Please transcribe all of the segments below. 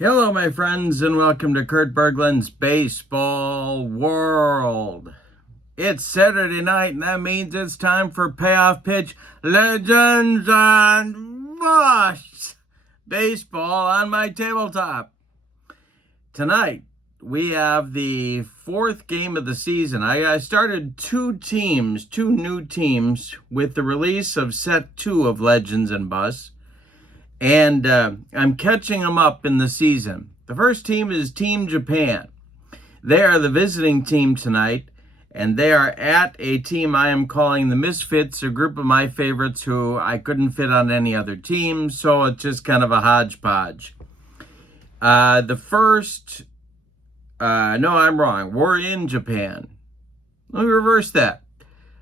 Hello, my friends, and welcome to Kurt Berglund's Baseball World. It's Saturday night, and that means it's time for Payoff Pitch Legends and BUSTS baseball on my tabletop. Tonight, we have the fourth game of the season. I started two new teams, with the release of set 2 of Legends and BUSTS. And I'm catching them up in the season. The first team is Team Japan. They are the visiting team tonight, and they are at a team I am calling the Misfits, a group of my favorites who I couldn't fit on any other team, so it's just kind of a hodgepodge. No, I'm wrong. We're in Japan. Let me reverse that.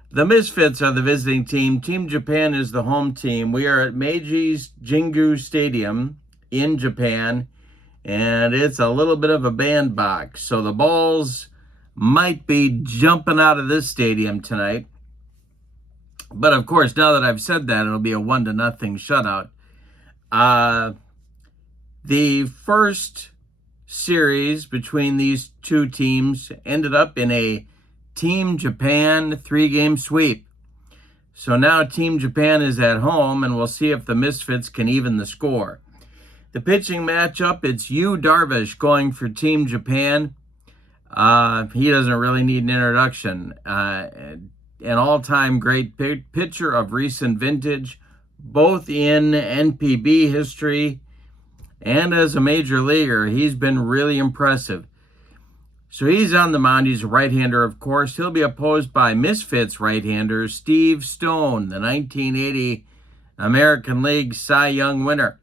The Misfits are the visiting team. Team Japan is the home team. We are at Meiji's Jingu Stadium in Japan, and it's a little bit of a bandbox. So the balls might be jumping out of this stadium tonight. But of course, now that I've said that, it'll be a 1-0 shutout. The first series between these two teams ended up in a Team Japan 3-game sweep. So now Team Japan is at home, and we'll see if the Misfits can even the score. The pitching matchup, it's Darvish going for Team Japan. He doesn't really need an introduction. An all-time great pitcher of recent vintage, both in NPB history and as a major leaguer. He's been really impressive. So he's on the mound. He's a right-hander, of course. He'll be opposed by Misfits right-hander Steve Stone, the 1980 American League Cy Young winner.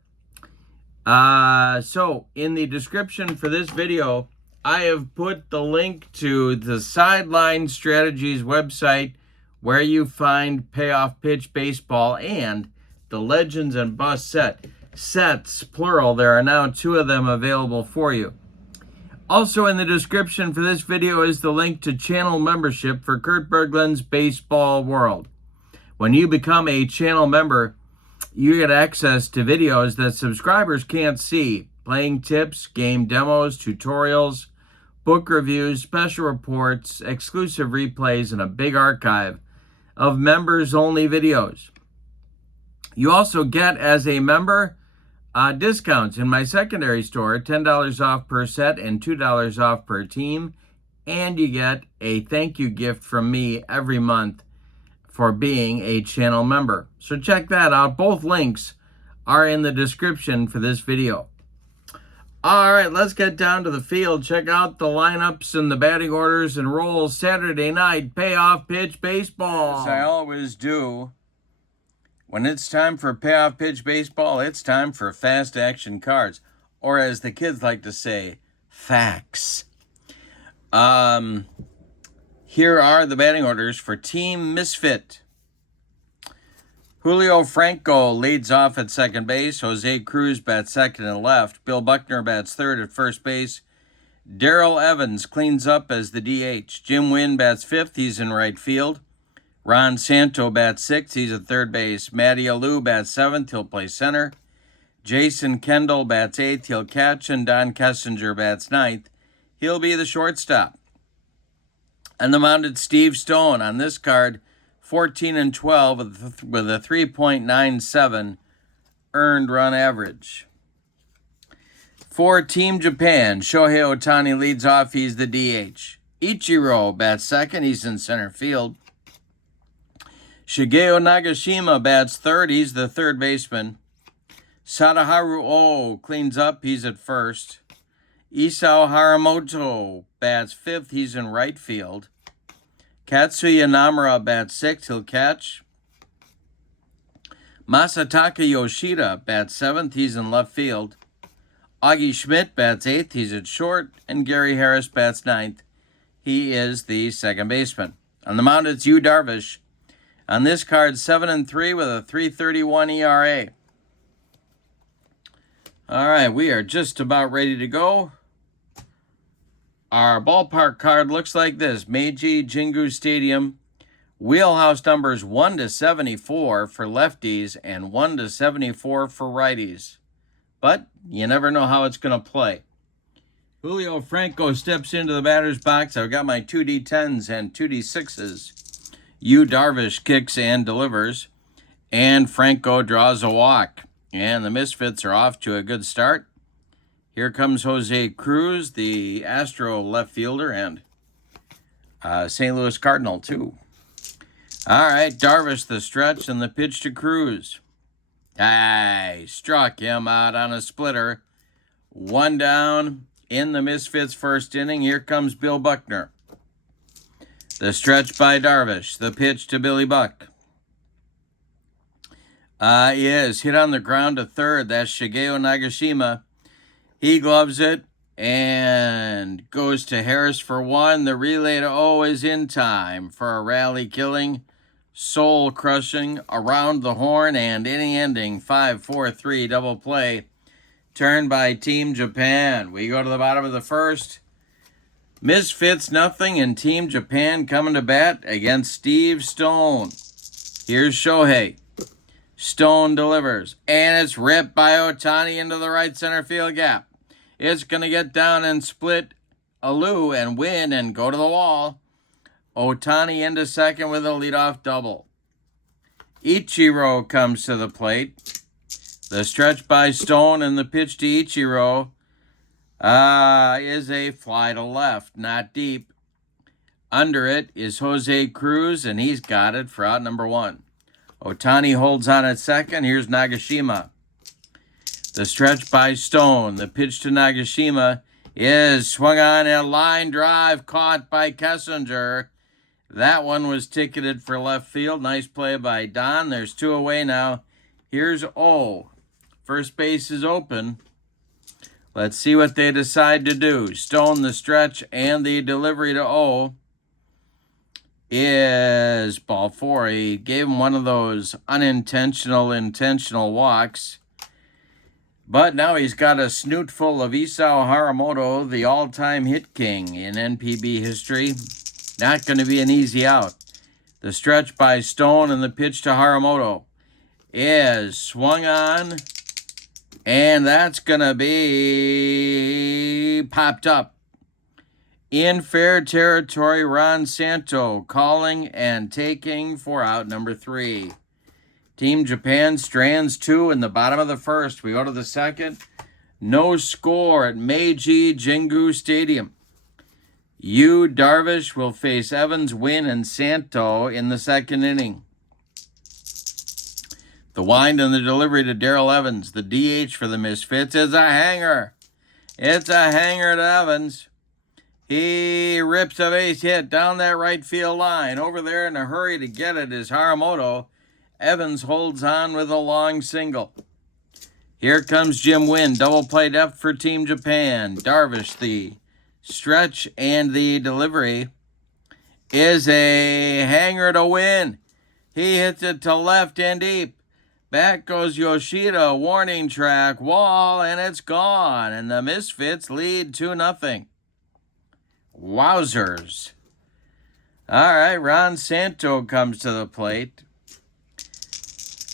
So in the description for this video, I have put the link to the Sideline Strategies website, where you find Payoff Pitch Baseball and the Legends and BUSTS sets, plural. There are now 2 of them available for you. Also in the description for this video is the link to channel membership for Kurt Berglund's Baseball World. When you become a channel member, you get access to videos that subscribers can't see. Playing tips, game demos, tutorials, book reviews, special reports, exclusive replays, and a big archive of members-only videos. You also get, as a member, discounts in my secondary store, $10 off per set and $2 off per team. And you get a thank you gift from me every month for being a channel member. So check that out. Both links are in the description for this video. All right, let's get down to the field. Check out the lineups and the batting orders and roles. Saturday night, Payoff Pitch Baseball. As I always do, when it's time for Payoff Pitch Baseball, it's time for fast action cards, or as the kids like to say, facts. Here are the batting orders for Team Misfit. Julio Franco leads off at second base. Jose Cruz bats second and left. Bill Buckner bats third at first base. Darrell Evans cleans up as the DH. Jim Wynn bats fifth. He's in right field. Ron Santo bats sixth. He's at third base. Matty Alou bats seventh. He'll play center. Jason Kendall bats eighth. He'll catch. And Don Kessinger bats ninth. He'll be the shortstop. And the mounded Steve Stone on this card, 14-12 with a 3.97 earned run average. For Team Japan, Shohei Ohtani leads off. He's the DH. Ichiro bats second. He's in center field. Shigeo Nagashima bats third. He's the third baseman. Sadaharu Oh cleans up. He's at first. Isao Haramoto bats fifth. He's in right field. Katsuya Namura bats sixth. He'll catch. Masataka Yoshida bats seventh. He's in left field. Augie Schmidt bats eighth. He's at short. And Gary Harris bats ninth. He is the second baseman. On the mound, it's Darvish. On this card, 7-3 with a 3.31 ERA. All right, we are just about ready to go. Our ballpark card looks like this. Meiji Jingu Stadium. Wheelhouse numbers 1-74 for lefties and 1-74 for righties. but you never know how it's going to play. Julio Franco steps into the batter's box. I've got my 2D10s and 2D6s. Darvish kicks and delivers, and Franco draws a walk. And the Misfits are off to a good start. Here comes Jose Cruz, the Astro left fielder, and St. Louis Cardinal, too. All right, Darvish the stretch and the pitch to Cruz. Struck him out on a splitter. One down in the Misfits' first inning. Here comes Bill Buckner. The stretch by Darvish. The pitch to Billy Buck. Is hit on the ground to third. That's Shigeo Nagashima. He gloves it and goes to Harris for one. The relay to O is in time for a rally-killing, soul-crushing, around the horn, and inning-ending 5-4-3 double play turned by Team Japan. We go to the bottom of the first. Misfits nothing, and Team Japan coming to bat against Steve Stone. Here's Shohei. Stone delivers, and it's ripped by Ohtani into the right center field gap. It's going to get down and split Alou and win and go to the wall. Ohtani into second with a leadoff double. Ichiro comes to the plate. The stretch by Stone and the pitch to Ichiro is a fly to left, not deep. Under it is Jose Cruz, and he's got it for out number one. Ohtani holds on at second. Here's Nagashima. The stretch by Stone. The pitch to Nagashima is swung on, a line drive caught by Kessinger. That one was ticketed for left field. Nice play by Don. There's two away now. Here's O. First base is open. Let's see what they decide to do. Stone the stretch and the delivery to O is ball four. He gave him one of those intentional walks. But now he's got a snoot full of Isao Haramoto, the all-time hit king in NPB history. Not going to be an easy out. The stretch by Stone and the pitch to Haramoto is swung on, and that's going to be popped up. In fair territory, Ron Santo calling and taking for out number three. Team Japan strands two in the bottom of the first. We go to the second. No score at Meiji Jingu Stadium. Darvish will face Evans, Wynn, and Santo in the second inning. The wind and the delivery to Darrell Evans. The DH for the Misfits is a hanger. It's a hanger to Evans. He rips a base hit down that right field line. Over there in a hurry to get it is Haramoto. Evans holds on with a long single. Here comes Jim Wynn. Double play depth for Team Japan. Darvish, the stretch and the delivery is a hanger to Wynn. He hits it to left and deep. Back goes Yoshida. Warning track, wall, and it's gone. And the Misfits lead 2-0. Wowzers. All right, Ron Santo comes to the plate.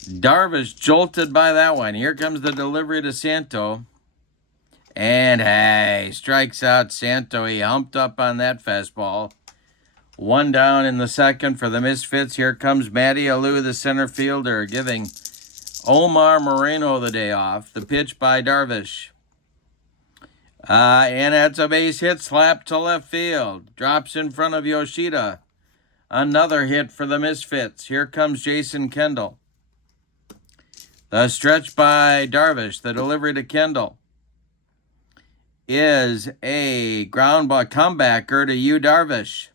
Darvish jolted by that one. Here comes the delivery to Santo. And strikes out Santo. He humped up on that fastball. One down in the second for the Misfits. Here comes Matty Alou, the center fielder, giving Omar Moreno the day off. The pitch by Darvish. And that's a base hit, slap to left field. Drops in front of Yoshida. Another hit for the Misfits. Here comes Jason Kendall. The stretch by Darvish. The delivery to Kendall is a ground ball comebacker to Darvish.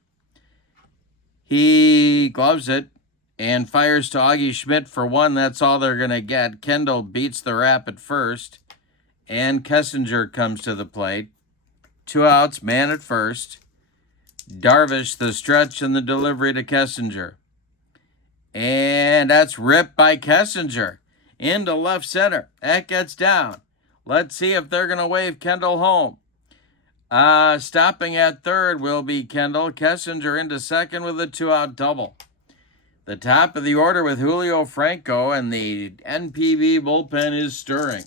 He gloves it and fires to Augie Schmidt for one. That's all they're going to get. Kendall beats the rap at first. And Kessinger comes to the plate. 2 outs, man at first. Darvish, the stretch and the delivery to Kessinger. And that's ripped by Kessinger into left center. That gets down. Let's see if they're going to wave Kendall home. Stopping at third will be Kendall. Kessinger into second with a 2-out double. The top of the order with Julio Franco, and the NPB bullpen is stirring.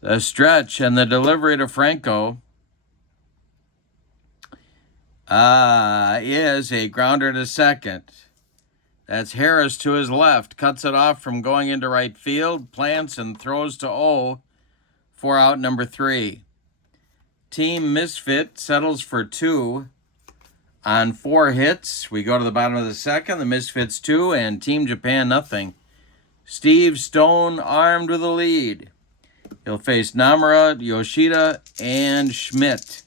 The stretch and the delivery to Franco is a grounder to second. That's Harris to his left. Cuts it off from going into right field. Plants and throws to O for out number 3. Team Misfit settles for 2 on 4 hits. We go to the bottom of the second. The Misfits 2 and Team Japan nothing. Steve Stone armed with a lead. He'll face Namura, Yoshida, and Schmidt.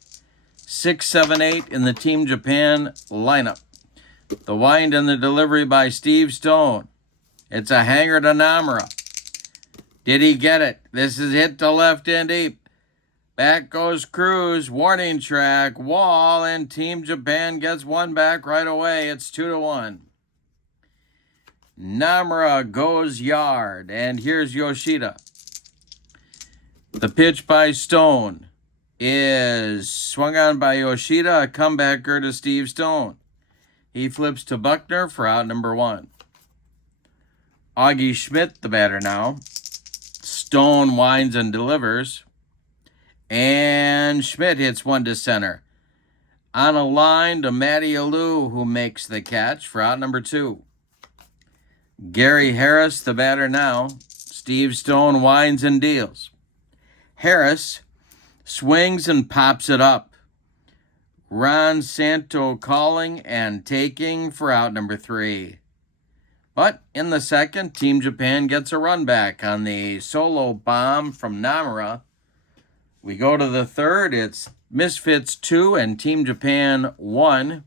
6, 7, 8 in the Team Japan lineup. The wind and the delivery by Steve Stone. It's a hanger to Namura. Did he get it? This is hit to left and deep. Back goes Cruz. Warning track. Wall. And Team Japan gets one back right away. It's 2-1. Namura goes yard. And here's Yoshida. The pitch by Stone is swung on by Yoshida. A comebacker to Steve Stone. He flips to Buckner for out number 1. Augie Schmidt, the batter now. Stone winds and delivers. And Schmidt hits one to center. On a line to Matty Alou, who makes the catch for out number 2. Gary Harris, the batter now. Steve Stone winds and deals. Harris swings and pops it up. Ron Santo calling and taking for out number 3. But in the second, Team Japan gets a run back on the solo bomb from Namura. We go to the third. It's Misfits 2 and Team Japan 1.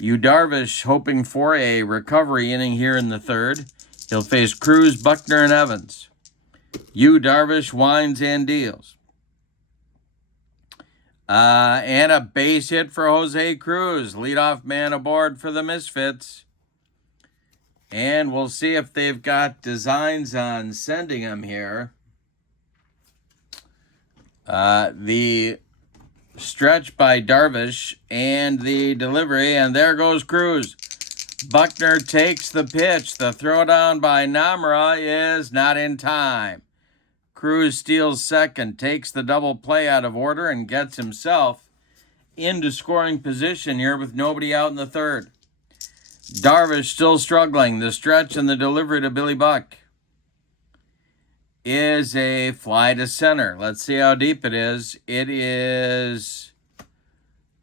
Darvish hoping for a recovery inning here in the third. He'll face Cruz, Buckner, and Evans. Darvish winds and deals. And a base hit for Jose Cruz. Leadoff man aboard for the Misfits. And we'll see if they've got designs on sending him here. The stretch by Darvish and the delivery. And there goes Cruz. Buckner takes the pitch. The throwdown by Namura is not in time. Cruz steals second, takes the double play out of order, and gets himself into scoring position here with nobody out in the third. Darvish still struggling. The stretch and the delivery to Billy Buck is a fly to center. Let's see how deep it is. It is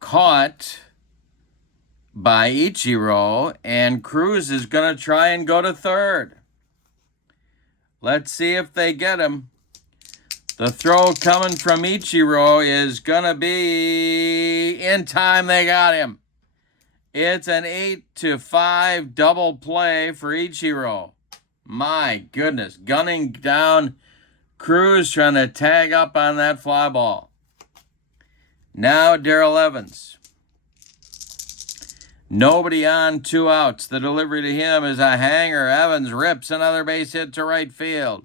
caught by Ichiro, and Cruz is going to try and go to third. Let's see if they get him. The throw coming from Ichiro is going to be in time. They got him. It's an 8-5 double play for Ichiro. My goodness. Gunning down Cruz, trying to tag up on that fly ball. Now Darrell Evans. Nobody on, 2 outs. The delivery to him is a hanger. Evans rips another base hit to right field.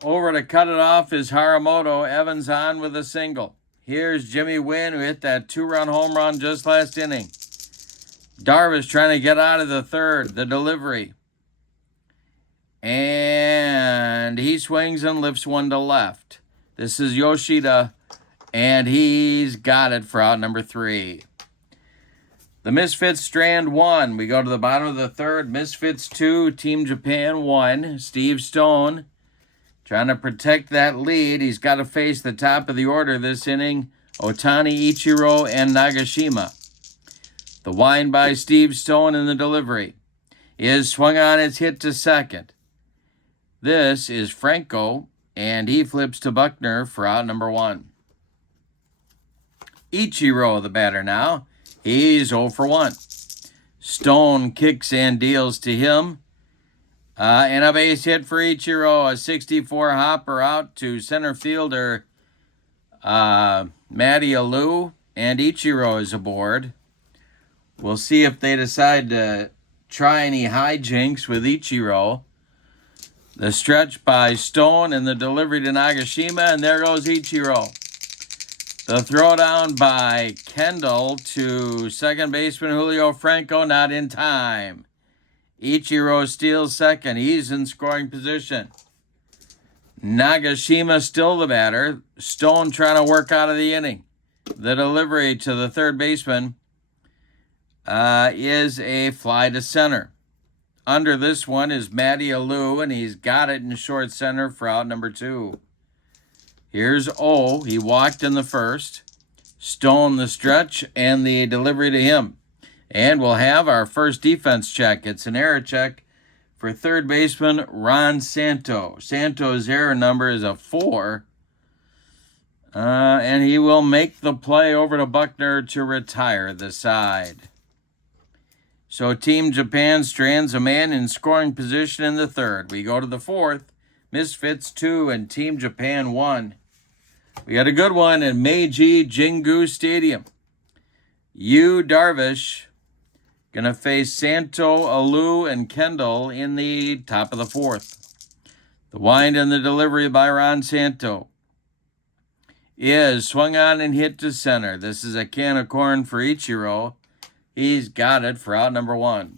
Over to cut it off is Haramoto. Evans on with a single. Here's Jimmy Wynn, who hit that 2-run home run just last inning. Darvish trying to get out of the third. The delivery. And he swings and lifts one to left. This is Yoshida, and he's got it for out number 3. The Misfits strand 1. We go to the bottom of the third. Misfits 2, Team Japan 1. Steve Stone trying to protect that lead. He's got to face the top of the order this inning. Otani, Ichiro, and Nagashima. The wind by Steve Stone in the delivery is swung on. It's hit to second. This is Franco, and he flips to Buckner for out number 1. Ichiro, the batter now. He's 0 for 1. Stone kicks and deals to him. And a base hit for Ichiro. A 64 hopper out to center fielder Matty Alou. And Ichiro is aboard. We'll see if they decide to try any hijinks with Ichiro. The stretch by Stone and the delivery to Nagashima. And there goes Ichiro. The throwdown by Kendall to second baseman Julio Franco, not in time. Ichiro steals second. He's in scoring position. Nagashima still the batter. Stone trying to work out of the inning. The delivery to the third baseman is a fly to center. Under this one is Matty Alou, and he's got it in short center for out number 2. Here's O. He walked in the first. Stone the stretch and the delivery to him. And we'll have our first defense check. It's an error check for third baseman Ron Santo. Santo's error number is a 4. And he will make the play over to Buckner to retire the side. So Team Japan strands a man in scoring position in the third. We go to the fourth. Misfits 2 and Team Japan 1. We got a good one at Meiji Jingu Stadium. Darvish going to face Santo, Alou, and Kendall in the top of the fourth. The wind and the delivery by Ron Santo is swung on and hit to center. This is a can of corn for Ichiro. He's got it for out number 1.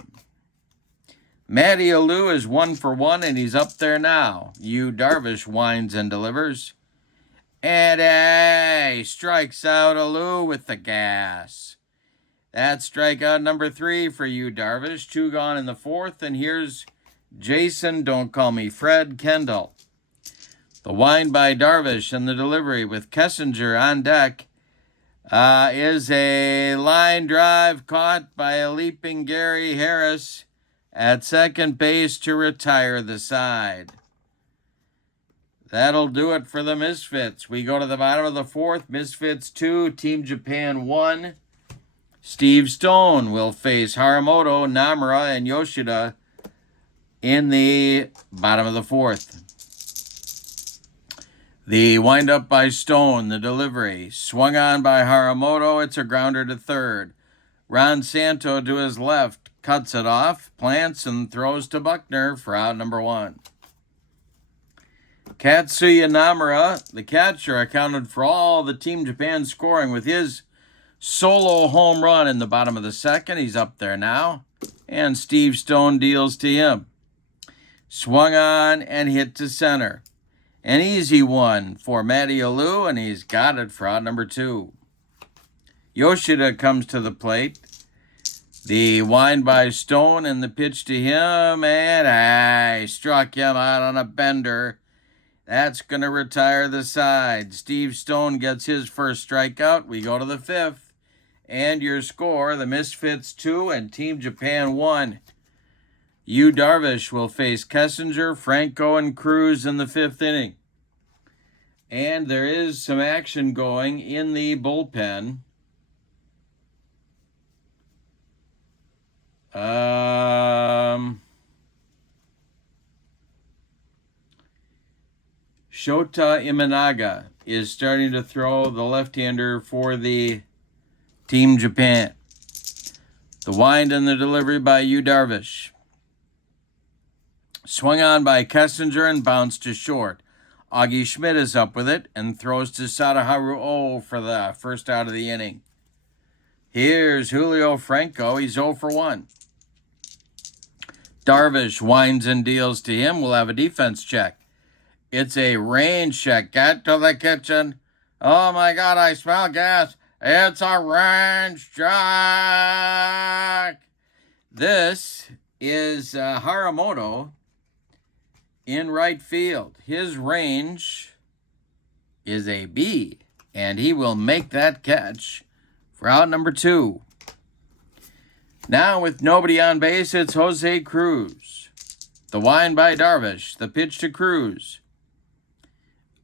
Matty Alou is 1 for 1, and he's up there now. Darvish winds and delivers. And he strikes out Alou with the gas. That's strikeout number 3 for Darvish. 2 gone in the fourth, and here's Jason, don't call me Fred, Kendall. The wind by Darvish and the delivery with Kessinger on deck is a line drive caught by a leaping Gary Harris at second base to retire the side. That'll do it for the Misfits. We go to the bottom of the fourth. Misfits 2, Team Japan 1. Steve Stone will face Haramoto, Namura, and Yoshida in the bottom of the fourth. The windup by Stone, the delivery. Swung on by Haramoto. It's a grounder to third. Ron Santo to his left. Cuts it off, plants, and throws to Buckner for out number 1. Katsuya Namura, the catcher, accounted for all the Team Japan scoring with his solo home run in the bottom of the second. He's up there now. And Steve Stone deals to him. Swung on and hit to center. An easy one for Matty Alou, and he's got it for out number 2. Yoshida comes to the plate. The wind by Stone and the pitch to him, and struck him out on a bender. That's going to retire the side. Steve Stone gets his first strikeout. We go to the fifth. And your score, the Misfits 2 and Team Japan 1. Darvish will face Kessinger, Franco, and Cruz in the 5th inning. And there is some action going in the bullpen. Shota Imanaga is starting to throw, the left-hander for the Team Japan. The wind and the delivery by Darvish. Swung on by Kessinger and bounced to short. Augie Schmidt is up with it and throws to Sadaharu O for the first out of the inning. Here's Julio Franco. He's 0 for 1. Darvish winds and deals to him. We'll have a defense check. It's a range check. Get to the kitchen. Oh my God, I smell gas. It's a range check. This is Haramoto in right field. His range is a B, and he will make that catch for out number 2. Now with nobody on base, it's Jose Cruz. The wind by Darvish. The pitch to Cruz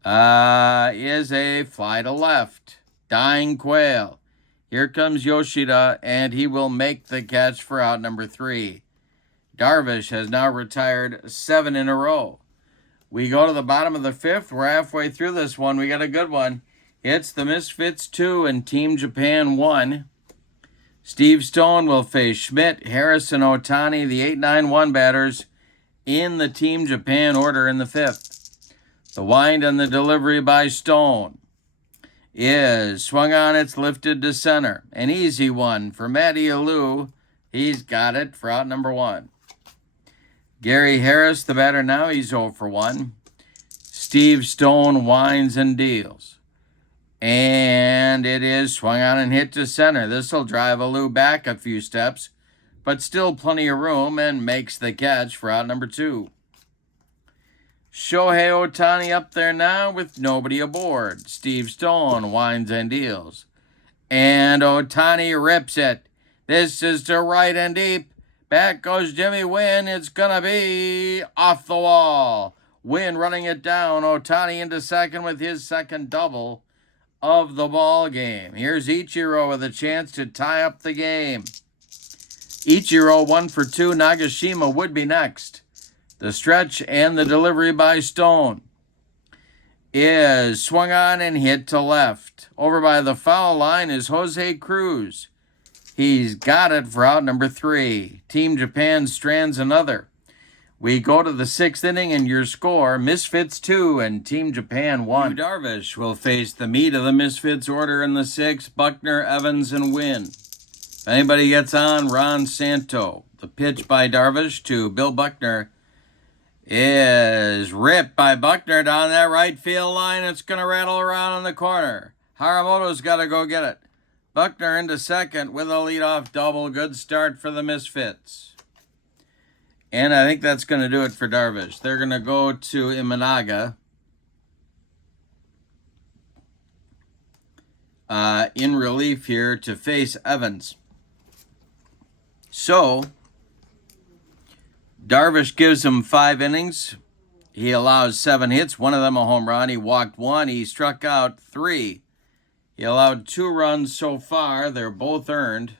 is a fly to left. Dying quail. Here comes Yoshida, and he will make the catch for out number 3. Darvish has now retired 7 in a row. We go to the bottom of the 5th. We're halfway through this one. We got a good one. It's the Misfits 2 and Team Japan 1. Steve Stone will face Schmidt, Harris, and Otani, the 8-9-1 batters, in the Team Japan order in the 5th. The wind and the delivery by Stone is swung on, it's lifted to center. An easy one for Matty Alou. He's got it for out number 1. Gary Harris, the batter now, he's 0 for 1. Steve Stone winds and deals. And it is swung on and hit to center. This will drive Alou back a few steps, but still plenty of room, and makes the catch for out number 2. Shohei Ohtani up there now with nobody aboard. Steve Stone winds and deals. And Ohtani rips it. This is to right and deep. Back goes Jimmy Wynn. It's going to be off the wall. Wynn running it down. Ohtani into second with his second double of the ball game. Here's Ichiro with a chance to tie up the game. Ichiro 1 for 2. Nagashima would be next. The stretch and the delivery by Stone is swung on and hit to left. Over by the foul line is Jose Cruz. He's got it for out number 3. Team Japan strands another. We go to the 6th inning, and your score, Misfits 2 and Team Japan 1. Darvish will face the meat of the Misfits order in the 6th, Buckner, Evans, and Wynn. If anybody gets on, Ron Santo. The pitch by Darvish to Bill Buckner is ripped by Buckner down that right field line. It's going to rattle around in the corner. Haramoto's got to go get it. Buckner into second with a leadoff double. Good start for the Misfits. And I think that's going to do it for Darvish. They're going to go to Imanaga in relief here to face Evans. So Darvish gives him 5 innings. He allows 7 hits, one of them a home run. He walked 1. He struck out 3. He allowed 2 runs so far. They're both earned.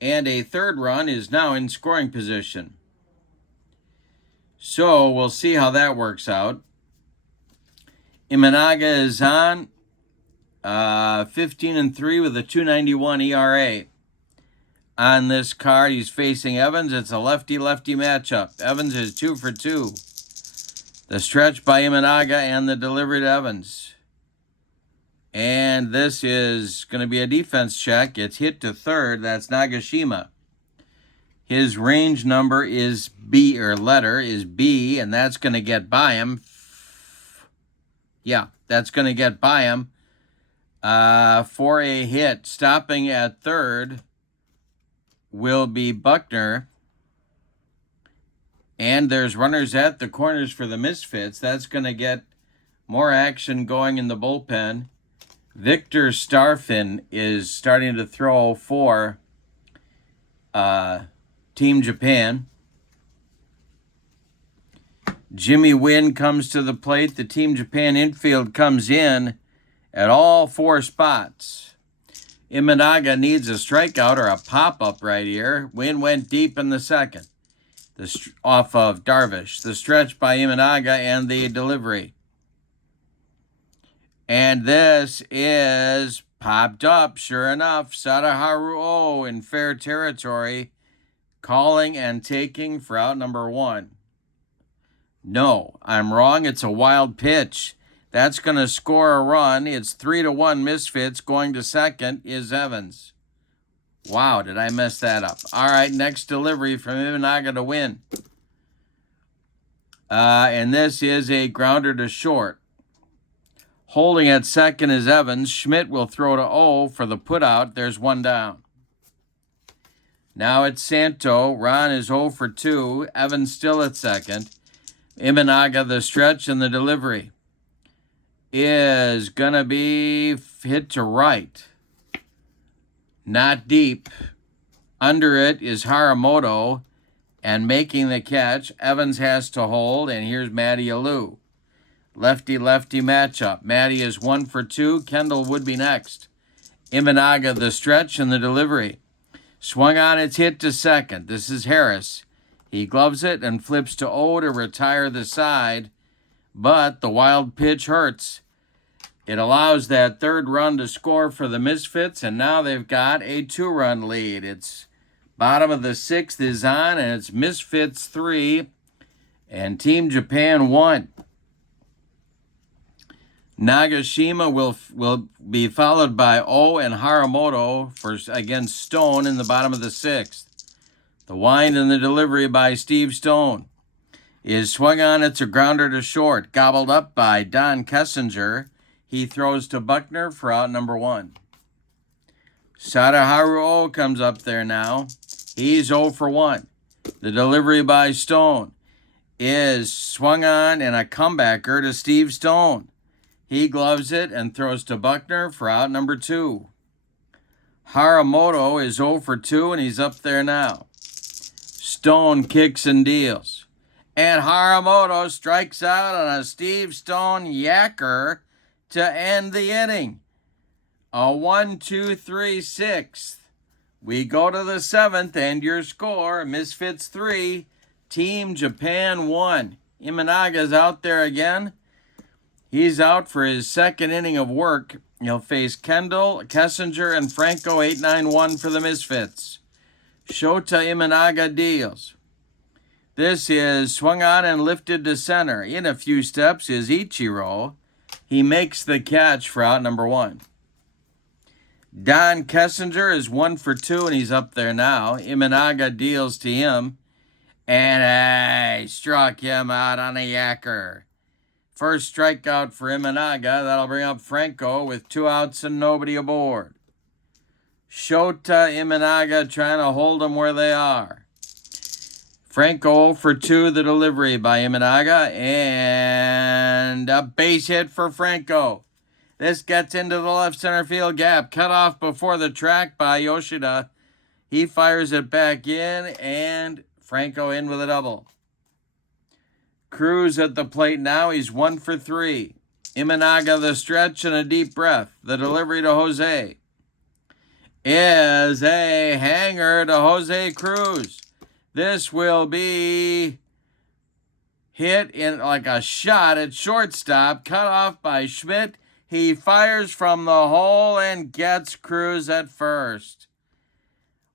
And a 3rd run is now in scoring position. So we'll see how that works out. Imanaga is on 15-3 with a 2.91 ERA. On this card, he's facing Evans. It's a lefty-lefty matchup. Evans is 2 for 2. The stretch by Imanaga and the delivery to Evans. And this is going to be a defense check. It's hit to third. That's Nagashima. His range number is B, or letter is B, and that's going to get by him. Yeah, that's going to get by him for a hit. Stopping at third will be Buckner. And there's runners at the corners for the Misfits. That's going to get more action going in the bullpen. Victor Starfin is starting to throw for Team Japan. Jimmy Wynn comes to the plate. The Team Japan infield comes in at all 4 spots. Imanaga needs a strikeout or a pop-up right here. Wynn went deep in the second. Off of Darvish. The stretch by Imanaga and the delivery. And this is popped up, sure enough. Sadaharu in fair territory, calling and taking for out number 1. No, I'm wrong. It's a wild pitch. That's going to score a run. It's 3-1 Misfits. Going to second is Evans. Wow, did I mess that up? All right, next delivery from Imanaga to Wynn. And this is a grounder to short. Holding at second is Evans. Schmidt will throw to O for the putout. There's 1 down. Now it's Santo. Ron is 0 for 2. Evans still at second. Imanaga, the stretch and the delivery is going to be hit to right. Not deep. Under it is Haramoto, and making the catch, Evans has to hold, and here's Matty Alou. Lefty-lefty matchup. Matty is 1 for 2. Kendall would be next. Imanaga, the stretch and the delivery. Swung on, it's hit to second. This is Harris. He gloves it and flips to O to retire the side, but the wild pitch hurts. It allows that 3rd run to score for the Misfits, and now they've got a 2-run lead. It's bottom of the 6th is on, and it's Misfits 3 and Team Japan 1. Nagashima will be followed by O and Haramoto against Stone in the bottom of the 6th. The wind and the delivery by Steve Stone is swung on. It's a grounder to short. Gobbled up by Don Kessinger. He throws to Buckner for out number 1. Sadaharu comes up there now. He's 0 for 1. The delivery by Stone is swung on and a comebacker to Steve Stone. He gloves it and throws to Buckner for out number 2. Haramoto is 0 for 2 and he's up there now. Stone kicks and deals. And Haramoto strikes out on a Steve Stone yacker to end the inning. A 1-2-3 6th. We go to the 7th, and your score, Misfits 3, Team Japan 1. Imanaga's out there again. He's out for his second inning of work. He'll face Kendall, Kessinger, and Franco 8-9-1 for the Misfits. Shota Imanaga deals. This is swung on and lifted to center. In a few steps is Ichiro. He makes the catch for out number 1. Don Kessinger is 1 for 2, and he's up there now. Imanaga deals to him, and he struck him out on a yacker. First strikeout for Imanaga. That'll bring up Franco with 2 outs and nobody aboard. Shota Imanaga trying to hold them where they are. Franco 0 for 2, the delivery by Imanaga, and a base hit for Franco. This gets into the left center field gap. Cut off before the track by Yoshida. He fires it back in, and Franco in with a double. Cruz at the plate now. He's 1 for 3. Imanaga the stretch and a deep breath. The delivery to Jose is a hanger to Jose Cruz. This will be hit in like a shot at shortstop. Cut off by Schmidt. He fires from the hole and gets Cruz at first.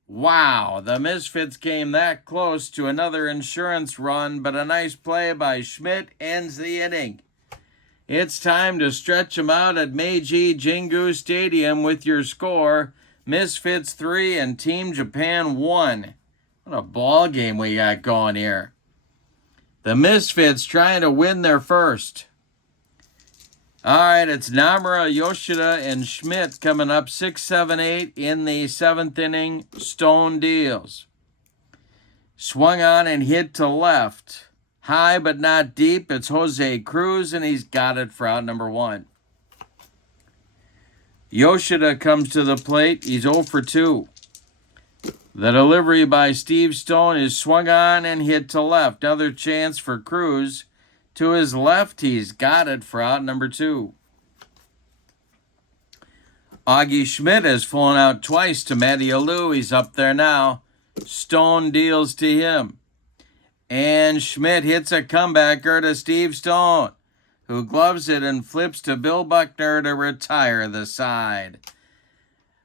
Wow, the Misfits came that close to another insurance run, but a nice play by Schmidt ends the inning. It's time to stretch them out at Meiji Jingu Stadium with your score, Misfits 3 and Team Japan 1. What a ball game we got going here. The Misfits trying to win their first. All right, it's Namura, Yoshida, and Schmidt coming up 6, 7, 8 in the 7th inning. Stone deals. Swung on and hit to left. High but not deep. It's Jose Cruz, and he's got it for out number 1. Yoshida comes to the plate. He's 0 for 2. The delivery by Steve Stone is swung on and hit to left. Another chance for Cruz. To his left, he's got it for out number 2. Augie Schmidt has flown out twice to Matty Alou. He's up there now. Stone deals to him. And Schmidt hits a comebacker to Steve Stone, who gloves it and flips to Bill Buckner to retire the side.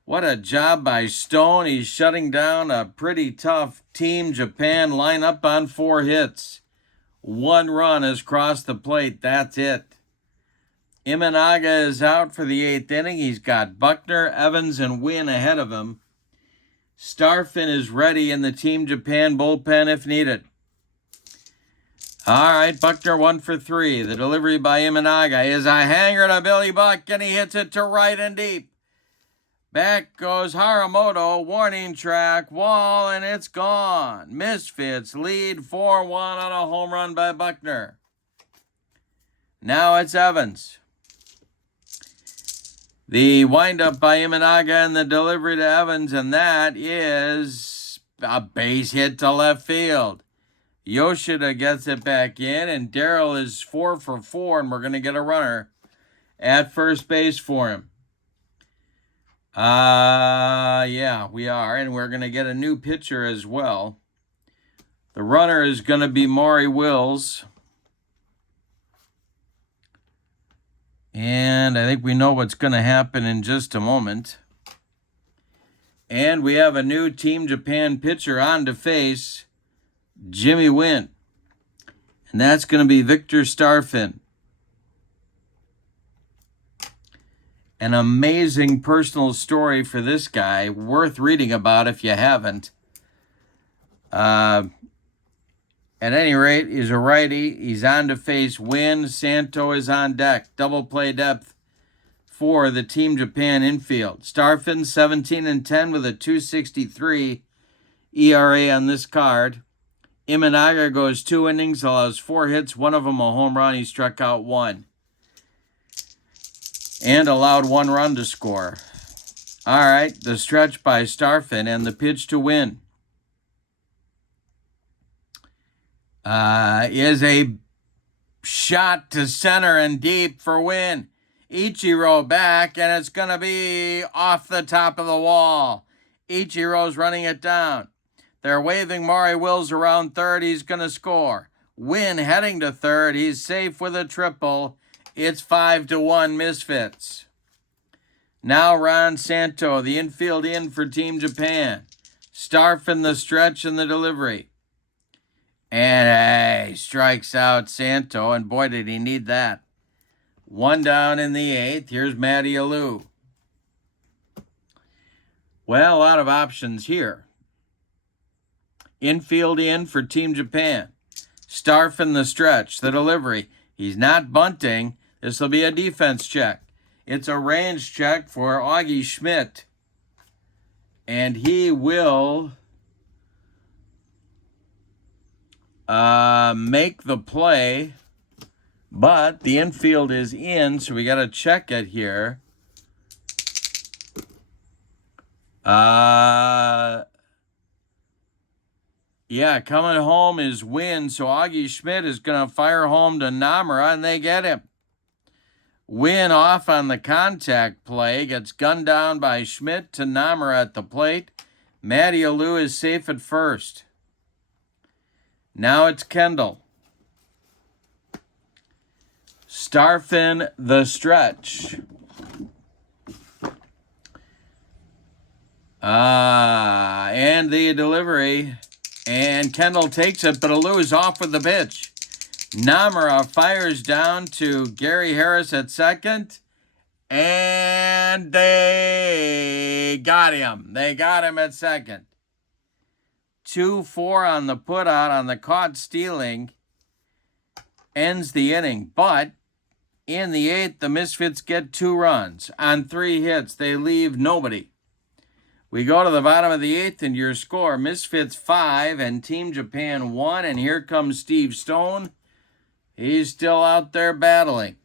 What a job by Stone. He's shutting down a pretty tough Team Japan lineup on 4 hits. 1 run has crossed the plate. That's it. Imanaga is out for the 8th inning. He's got Buckner, Evans, and Wynn ahead of him. Starfin is ready in the Team Japan bullpen if needed. All right, Buckner 1 for 3. The delivery by Imanaga is a hanger to Billy Buck, and he hits it to right and deep. Back goes Haramoto, warning track, wall, and it's gone. Misfits lead 4-1 on a home run by Buckner. Now it's Evans. The windup by Imanaga and the delivery to Evans, and that is a base hit to left field. Yoshida gets it back in, and Darryl is 4 for 4, and we're going to get a runner at first base for him. Yeah, we are, and we're going to get a new pitcher as well. The runner is going to be Maury Wills. And I think we know what's going to happen in just a moment. And we have a new Team Japan pitcher on to face Jimmy Wynn. And that's going to be Victor Starfin. An amazing personal story for this guy, worth reading about if you haven't. As At any rate, he's a righty. He's on to face Win. Santo is on deck. Double play depth for the Team Japan infield. Starfin 17-10 with a 2.63 ERA on this card. Imanaga goes 2 innings, allows 4 hits, one of them a home run. He struck out 1 and allowed 1 run to score. All right, the stretch by Starfin and the pitch to Win is a shot to center and deep for Win. Ichiro back, and it's going to be off the top of the wall. Ichiro's running it down. They're waving Maury Wills around third. He's going to score. Win heading to third. He's safe with a triple. It's 5-1 Misfits. Now Ron Santo, the infield in for Team Japan. Starfin the stretch and the delivery. And he strikes out Santo, and boy, did he need that. 1 down in the 8th. Here's Matty Alou. Well, a lot of options here. Infield in for Team Japan. Starfin the stretch, the delivery. He's not bunting. This will be a defense check. It's a range check for Augie Schmidt. And he will make the play. But the infield is in, so we got to check it here. Yeah, coming home is Win, so Augie Schmidt is going to fire home to Namura, and they get him. Win off on the contact play, gets gunned down by Schmidt to Namura at the plate. Matty Alou is safe at first. Now it's Kendall. Starfin the stretch. And the delivery. And Kendall takes it, but Alou is off with the pitch. Namura fires down to Gary Harris at second. And they got him. They got him at second. 2-4 on the putout on the caught stealing. Ends the inning. But in the 8th, the Misfits get 2 runs. On 3 hits, they leave nobody. We go to the bottom of the 8th, and your score, Misfits 5 and Team Japan 1. And here comes Steve Stone. He's still out there battling.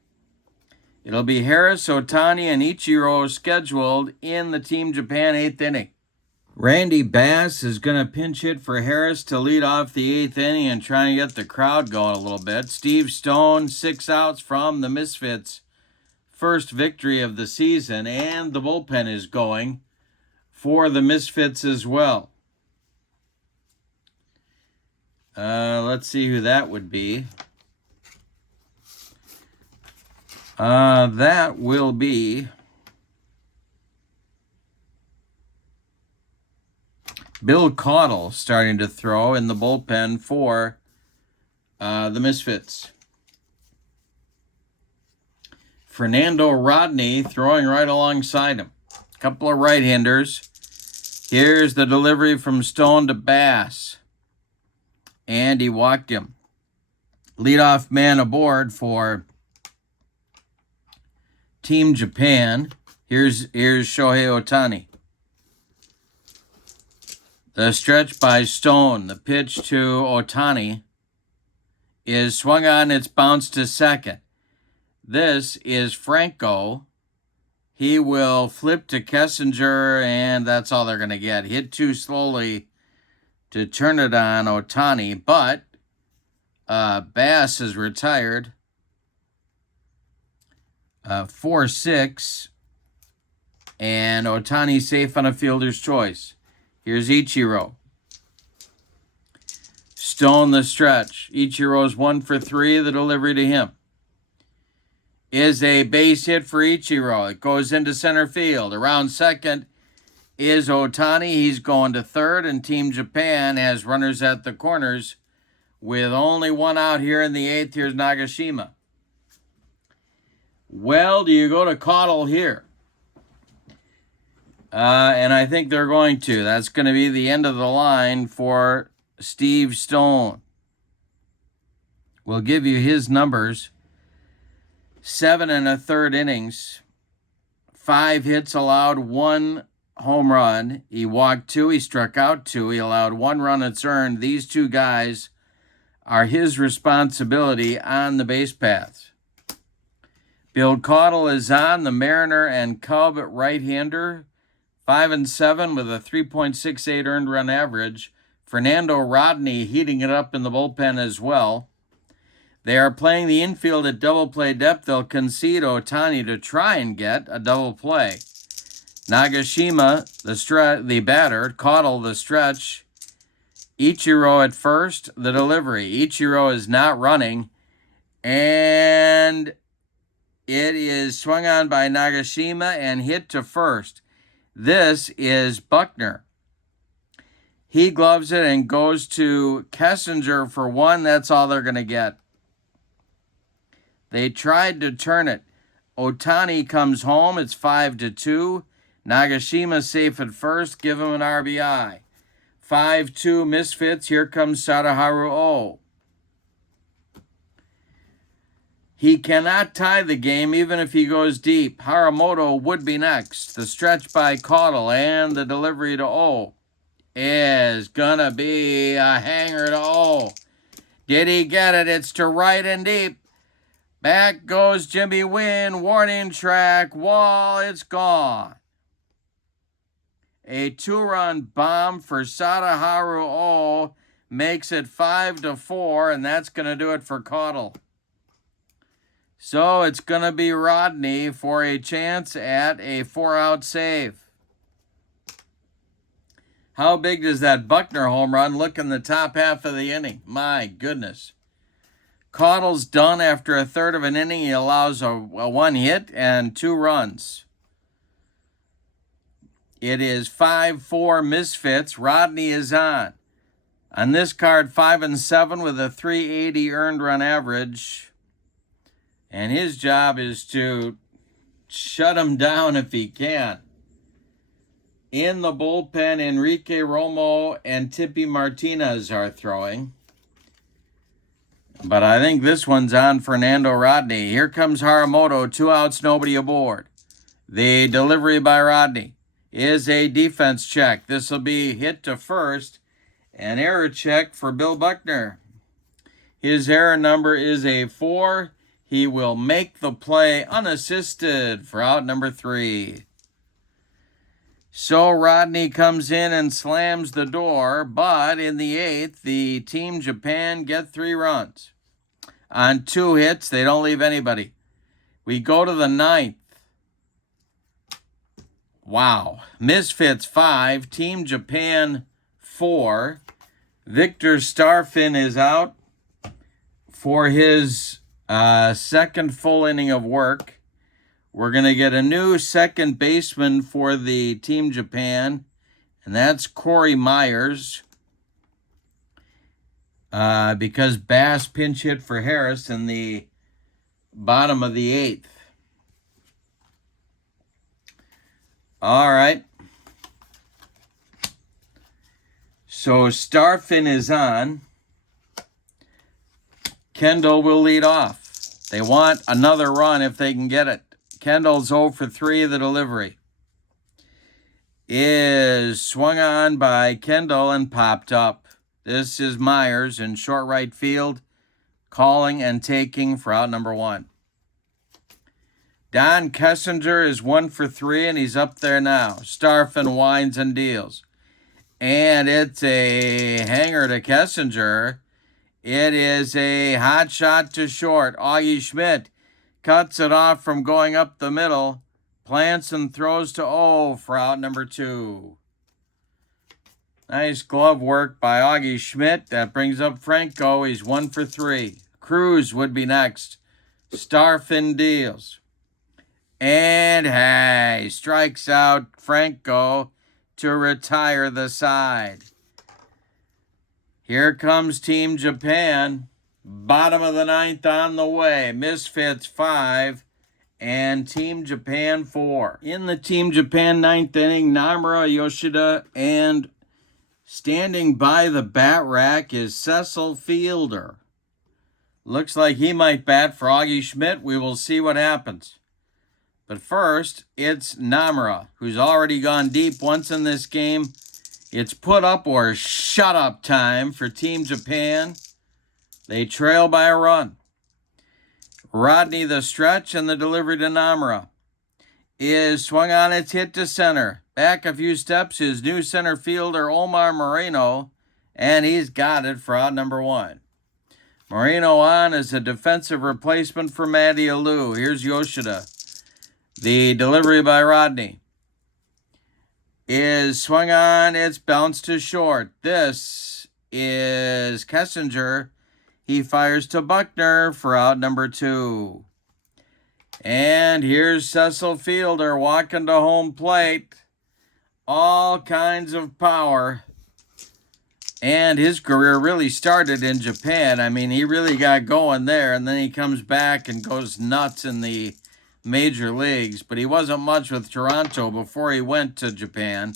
It'll be Harris, Ohtani, and Ichiro scheduled in the Team Japan 8th inning. Randy Bass is going to pinch hit for Harris to lead off the 8th inning and try and get the crowd going a little bit. Steve Stone, 6 outs from the Misfits' first victory of the season, and the bullpen is going for the Misfits as well. Let's see who that would be. That will be Bill Caudle starting to throw in the bullpen for the Misfits. Fernando Rodney throwing right alongside him. A couple of right-handers. Here's the delivery from Stone to Bass. And he walked him. Leadoff man aboard for Team Japan. Here's Shohei Ohtani. The stretch by Stone. The pitch to Ohtani is swung on. It's bounced to second. This is Franco. He will flip to Kessinger, and that's all they're going to get. Hit too slowly to turn it on Ohtani, but Bass is retired. 4-6, and Ohtani safe on a fielder's choice. Here's Ichiro. Stone the stretch. Ichiro's 1 for 3. The delivery to him is a base hit for Ichiro. It goes into center field. Around second is Ohtani. He's going to third, and Team Japan has runners at the corners with only 1 out here in the 8th. Here's Nagashima. Well, do you go to Caudle here? And I think they're going to. That's going to be the end of the line for Steve Stone. will give you his numbers. 7 1/3 innings, 5 hits allowed, 1 home run. He walked 2, he struck out 2, he allowed 1 run that's earned. These 2 guys are his responsibility on the base paths. Bill Caudle is on, the Mariner and Cub right-hander, 5-7 with a 3.68 earned run average. Fernando Rodney heating it up in the bullpen as well. They are playing the infield at double play depth. They'll concede Ohtani to try and get a double play. Nagashima, the batter, Caudle, the stretch. Ichiro at first, the delivery. Ichiro is not running, and it is swung on by Nagashima and hit to first. This is Buckner. He gloves it and goes to Kessinger for 1. That's all they're going to get. They tried to turn it. Ohtani comes home. It's 5-2. Nagashima safe at first. Give him an RBI. 5-2 Misfits. Here comes Sadaharu O. He cannot tie the game even if he goes deep. Haramoto would be next. The stretch by Caudle and the delivery to O is gonna be a hanger to O. Did he get it? It's to right and deep. Back goes Jimmy Wynn. Warning track. Wall. It's gone. A 2-run bomb for Sadaharu O makes it 5-4, and that's going to do it for Caudle. So it's going to be Rodney for a chance at a 4-out save. How big does that Buckner home run look in the top half of the inning? My goodness. Caudle's done after a third of an inning. He allows a 1 hit and 2 runs. It is 5-4 Misfits. Rodney is on. On this card, 5-7 with a 380 earned run average. And his job is to shut him down if he can. In the bullpen, Enrique Romo and Tippy Martinez are throwing. But I think this one's on Fernando Rodney. Here comes Haramoto, 2 outs, nobody aboard. The delivery by Rodney is a defense check. This will be hit to first. An error check for Bill Buckner. His error number is a 4. He will make the play unassisted for out number 3. So Rodney comes in and slams the door, but in the 8th, the Team Japan get 3 runs. On 2 hits, they don't leave anybody. We go to the 9th. Wow. Misfits 5, Team Japan 4. Victor Starfin is out for his second full inning of work. We're going to get a new second baseman for the Team Japan, and that's Corey Myers, because Bass pinch hit for Harris in the bottom of the 8th. All right. So Starfin is on. Kendall will lead off. They want another run if they can get it. Kendall's 0 for 3. The delivery is swung on by Kendall and popped up. This is Myers in short right field, calling and taking for out number 1. Don Kessinger is 1 for 3, and he's up there now. Starfin winds and deals. And it's a hanger to Kessinger. It is a hot shot to short. Augie Schmidt cuts it off from going up the middle. Plants and throws to O for out number 2. Nice glove work by Augie Schmidt. That brings up Franco. He's 1 for 3. Cruz would be next. Starfin deals. And hey, strikes out Franco to retire the side. Here comes Team Japan. Bottom of the 9th on the way. Misfits 5 and Team Japan 4. In the Team Japan 9th inning, Namura, Yoshida, and standing by the bat rack is Cecil Fielder. Looks like he might bat for Augie Schmidt. We will see what happens. But first, it's Namura, who's already gone deep once in this game. It's put up or shut up time for Team Japan. They trail by a run. Rodney, the stretch, and the delivery to Namura is swung on, its hit to center. Back a few steps, his new center fielder, Omar Moreno, and he's got it for out number 1. Moreno on as a defensive replacement for Matty Alou. Here's Yoshida. The delivery by Rodney is swung on. It's bounced to short. This is Kessinger. He fires to Buckner for out number 2. And here's Cecil Fielder walking to home plate. All kinds of power. And his career really started in Japan. I mean, he really got going there, and then he comes back and goes nuts in the major leagues. But he wasn't much with Toronto before he went to Japan.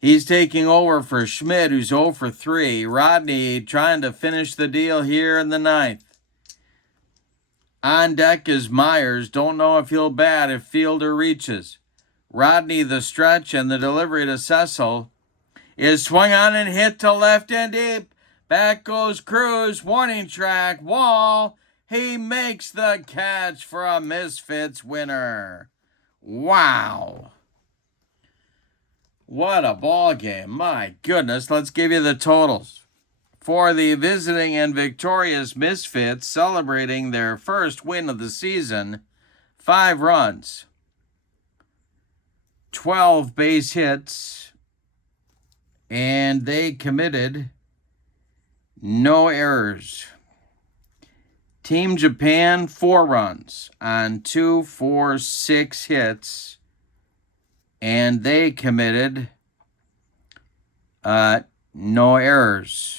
He's taking over for Schmidt, who's 0 for 3. Rodney trying to finish the deal here in the 9th. On deck is Myers. Don't know if he'll bat if Fielder reaches. Rodney, the stretch, and the delivery to Cecil is swung on and hit to left and deep. Back goes Cruz. Warning track. Wall. He makes the catch for a Misfits winner. Wow. What a ball game. My goodness. Let's give you the totals. For the visiting and victorious Misfits, celebrating their first win of the season, 5 runs, 12 base hits, and they committed no errors. Team Japan, 4 runs on 2, 4, 6 hits, and they committed no errors.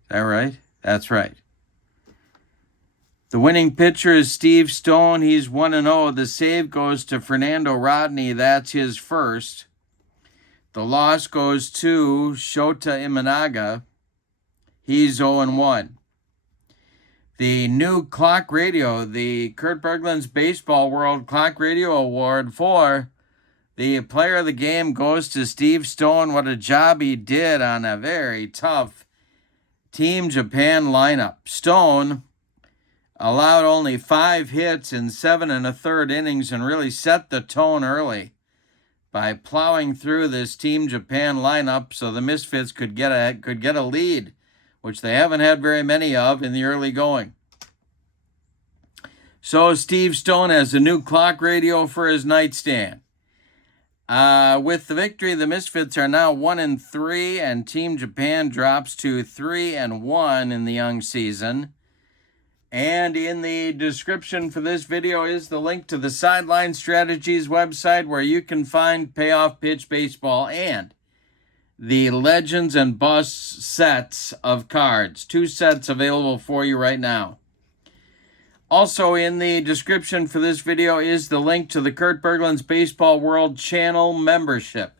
Is that right? That's right. The winning pitcher is Steve Stone. He's 1-0. The save goes to Fernando Rodney. That's his first. The loss goes to Shota Imanaga. He's 0-1. The new clock radio, the Kurt Berglund's Baseball World Clock Radio Award for the player of the game goes to Steve Stone. What a job he did on a very tough Team Japan lineup. Stone allowed only 5 hits in 7 1/3 innings and really set the tone early by plowing through this Team Japan lineup so the Misfits could get a lead, which they haven't had very many of in the early going. So Steve Stone has a new clock radio for his nightstand. With the victory, the Misfits are now 1-3, and Team Japan drops to 3-1 in the young season. And in the description for this video is the link to the Sideline Strategies website, where you can find Payoff Pitch Baseball and the Legends and Busts sets of cards. 2 sets available for you right now. Also in the description for this video is the link to the Kurt Berglund's Baseball World channel membership.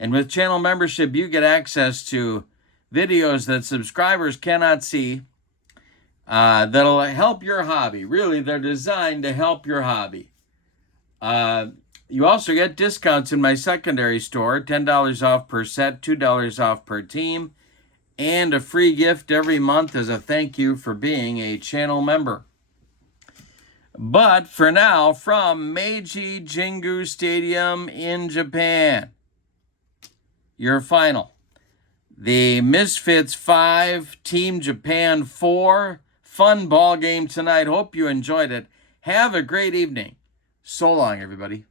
And with channel membership, you get access to videos that subscribers cannot see that'll help your hobby. Really, they're designed to help your hobby. You also get discounts in my secondary store, $10 off per set, $2 off per team, and a free gift every month as a thank you for being a channel member. But for now, from Meiji Jingu Stadium in Japan, your final. The Misfits 5, Team Japan 4. Fun ball game tonight. Hope you enjoyed it. Have a great evening. So long, everybody.